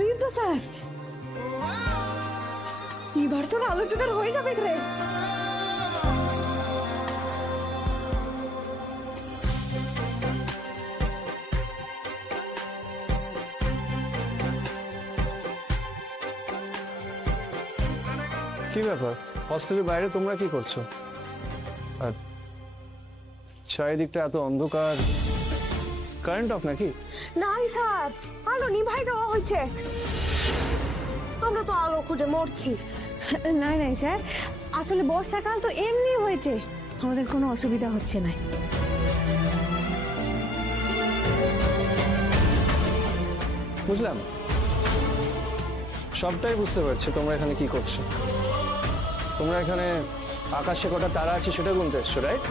বীরদা sir, এবার তো আলোচনার হয়ে যাবে রে। কি ব্যাপার, হস্টেলের বাইরে তোমরা কি করছো? আর চারিদিকটা এত অন্ধকার, কারেন্ট অফ নাকি? নাই স্যার, আলো নিভাই দেওয়া হয়েছে। আমরা তো আলো খুঁজে মরছি। নাই নাই স্যার, আসলে বর্ষাকাল তো এমনি হয়েছে, আমাদের কোনো অসুবিধা হচ্ছে না। বুঝলাম, সবটাই বুঝতে পারছি তোমরা এখানে কি করছো। তোমরা এখানে আকাশে কটা তারা আছে সেটা গুনতে এসছো, রাইট?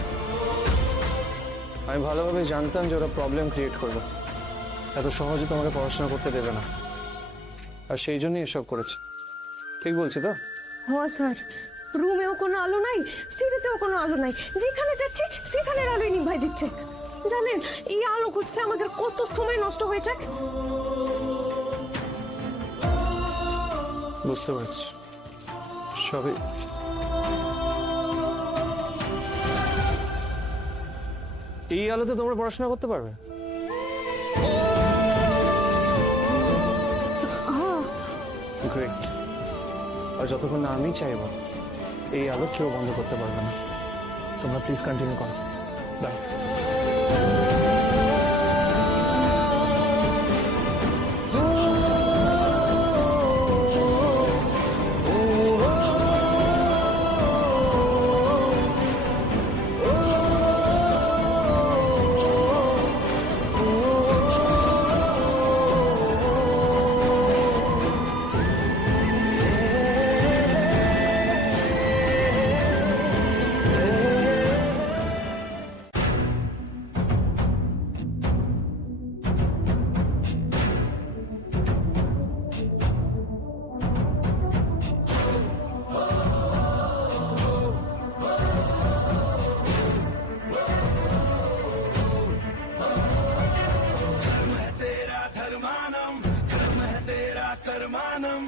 আমি ভালোভাবে জানতাম যে ওরা প্রবলেম ক্রিয়েট করবে, এত সহজে তোমাকে পড়াশোনা করতে দেবে না, আর সেই জন্যই এসব করেছে। ঠিক বলছি তো? হ্যাঁ স্যার, রুমেও কোনো আলো নাই, সিঁড়িতেও কোনো আলো নাই, যেখানে যাচ্ছি সেখানে আলো নিভাই দিচ্ছে। জানেন এই আলো খুঁজতে আমাদের কত সময় নষ্ট হয়েছে। বুঝতে পারছি সবই। এই আলোতে তোমরা পড়াশোনা করতে পারবে? গ্রেট। আর যতক্ষণ না আমি চাইবো এই আলো কেউ বন্ধ করতে পারবে না। তোমরা প্লিজ কন্টিনিউ করো। বাই। करमानम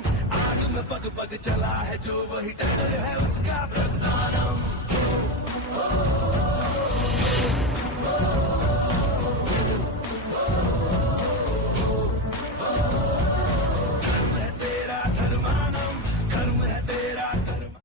आग में पग पग चला है जो वही टक्कर है उसका प्रस्थानम।